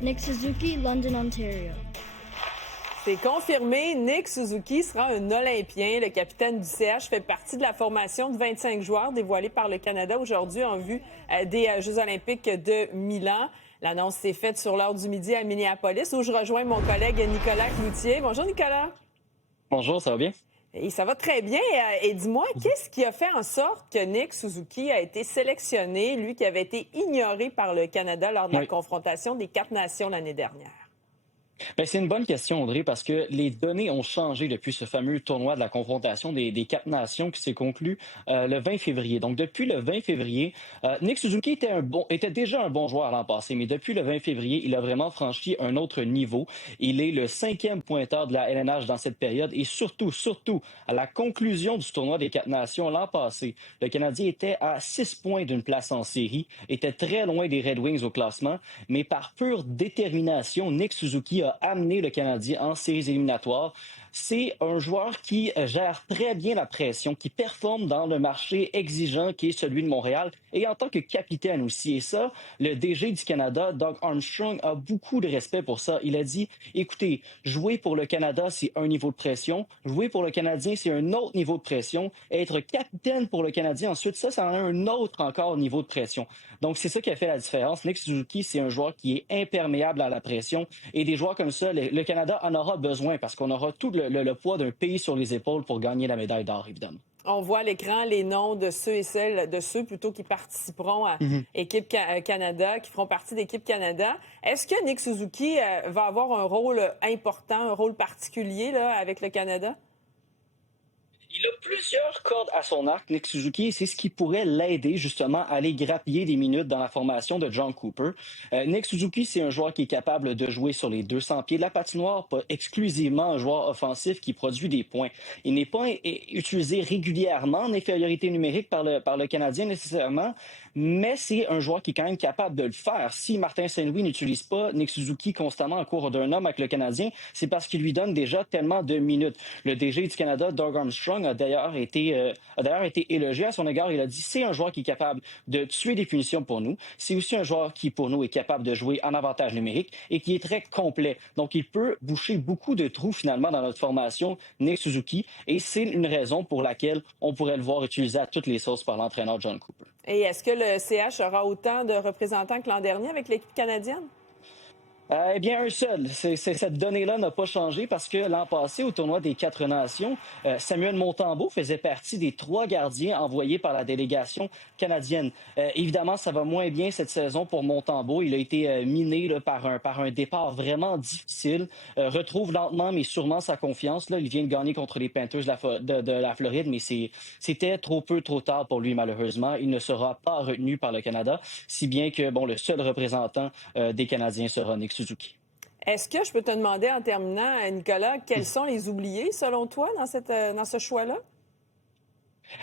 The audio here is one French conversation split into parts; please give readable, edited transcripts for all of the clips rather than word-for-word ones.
Nick Suzuki, London, Ontario. C'est confirmé, Nick Suzuki sera un Olympien. Le capitaine du CH fait partie de la formation de 25 joueurs dévoilée par le Canada aujourd'hui en vue des Jeux olympiques de Milan. L'annonce s'est faite sur l'heure du midi à Minneapolis, où je rejoins mon collègue Nicolas Cloutier. Bonjour Nicolas. Bonjour, ça va bien? Et ça va très bien. Et dis-moi, qu'est-ce qui a fait en sorte que Nick Suzuki a été sélectionné, lui qui avait été ignoré par le Canada lors de la confrontation des 4 nations l'année dernière? Bien, c'est une bonne question, Audrey, parce que les données ont changé depuis ce fameux tournoi de la confrontation des 4 nations qui s'est conclu le 20 février. Donc, depuis le 20 février, Nick Suzuki était déjà un bon joueur l'an passé, mais depuis le 20 février, il a vraiment franchi un autre niveau. Il est le 5e pointeur de la LNH dans cette période et surtout, à la conclusion du tournoi des 4 nations l'an passé, le Canadien était à 6 points d'une place en série, était très loin des Red Wings au classement, mais par pure détermination, Nick Suzuki a amené le Canadien en séries éliminatoires. C'est un joueur qui gère très bien la pression, qui performe dans le marché exigeant qui est celui de Montréal et en tant que capitaine aussi. Et ça, le DG du Canada, Doug Armstrong, a beaucoup de respect pour ça. Il a dit, écoutez, jouer pour le Canada, c'est un niveau de pression. Jouer pour le Canadien, c'est un autre niveau de pression. Être capitaine pour le Canadien, ensuite, ça en a un autre encore niveau de pression. Donc, c'est ça qui a fait la différence. Nick Suzuki, c'est un joueur qui est imperméable à la pression. Et des joueurs comme ça, le Canada en aura besoin parce qu'on aura tout le poids d'un pays sur les épaules pour gagner la médaille d'or, évidemment. On voit à l'écran les noms de ceux et celles, de ceux plutôt qui participeront à Équipe Canada, qui feront partie d'Équipe Canada. Est-ce que Nick Suzuki va avoir un rôle important, un rôle particulier là, avec le Canada? Il a plusieurs cordes à son arc, Nick Suzuki, et c'est ce qui pourrait l'aider justement à aller grappiller des minutes dans la formation de John Cooper. Nick Suzuki, c'est un joueur qui est capable de jouer sur les 200 pieds de la patinoire, pas exclusivement un joueur offensif qui produit des points. Il n'est pas utilisé régulièrement en infériorité numérique par le Canadien nécessairement, mais c'est un joueur qui est quand même capable de le faire. Si Martin Saint-Louis n'utilise pas Nick Suzuki constamment en cours d'un homme avec le Canadien, c'est parce qu'il lui donne déjà tellement de minutes. Le DG du Canada, Doug Armstrong, a d'ailleurs été élogié à son égard. Il a dit c'est un joueur qui est capable de tuer des punitions pour nous. C'est aussi un joueur qui, pour nous, est capable de jouer en avantage numérique et qui est très complet. Donc, il peut boucher beaucoup de trous, finalement, dans notre formation, Nick Suzuki. Et c'est une raison pour laquelle on pourrait le voir utilisé à toutes les sauces par l'entraîneur John Cooper. Et est-ce que le CH aura autant de représentants que l'an dernier avec l'équipe canadienne? Eh bien, un seul. Cette donnée-là n'a pas changé parce que l'an passé, au tournoi des 4 nations, Samuel Montembeault faisait partie des 3 gardiens envoyés par la délégation canadienne. Évidemment, ça va moins bien cette saison pour Montembeault. Il a été miné là, par un départ vraiment difficile. Retrouve lentement, mais sûrement sa confiance. Là. Il vient de gagner contre les Panthers de la Floride, mais c'était trop peu, trop tard pour lui, malheureusement. Il ne sera pas retenu par le Canada, si bien que le seul représentant des Canadiens sera Nick Suzuki. Est-ce que je peux te demander en terminant, Nicolas, quels sont les oubliés selon toi dans ce choix-là?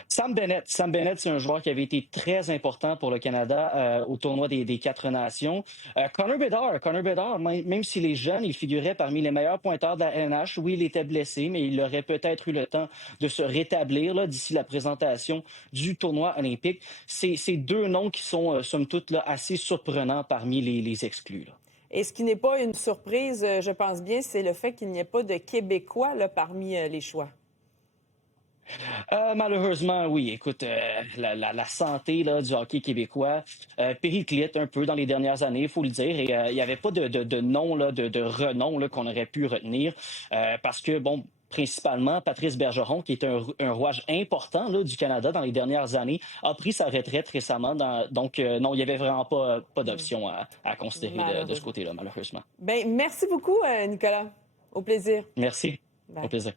Sam Bennett, c'est un joueur qui avait été très important pour le Canada au tournoi des 4 nations. Connor Bedard, même s'il est jeune, il figurait parmi les meilleurs pointeurs de la LNH. Oui, il était blessé, mais il aurait peut-être eu le temps de se rétablir là, d'ici la présentation du tournoi olympique. C'est 2 noms qui sont, somme toute, là, assez surprenants parmi les exclus. Là. Et ce qui n'est pas une surprise, je pense bien, c'est le fait qu'il n'y ait pas de Québécois là, parmi les choix. Malheureusement, oui. Écoute, la santé là, du hockey québécois périclite un peu dans les dernières années, il faut le dire. Et il n'y avait pas de nom, là, de renom là, qu'on aurait pu retenir parce que, principalement, Patrice Bergeron, qui est un rouage important là, du Canada dans les dernières années, a pris sa retraite récemment. Donc, non, il n'y avait vraiment pas d'option à considérer de ce côté-là, malheureusement. Bien, merci beaucoup, Nicolas. Au plaisir. Merci. Bye. Au plaisir.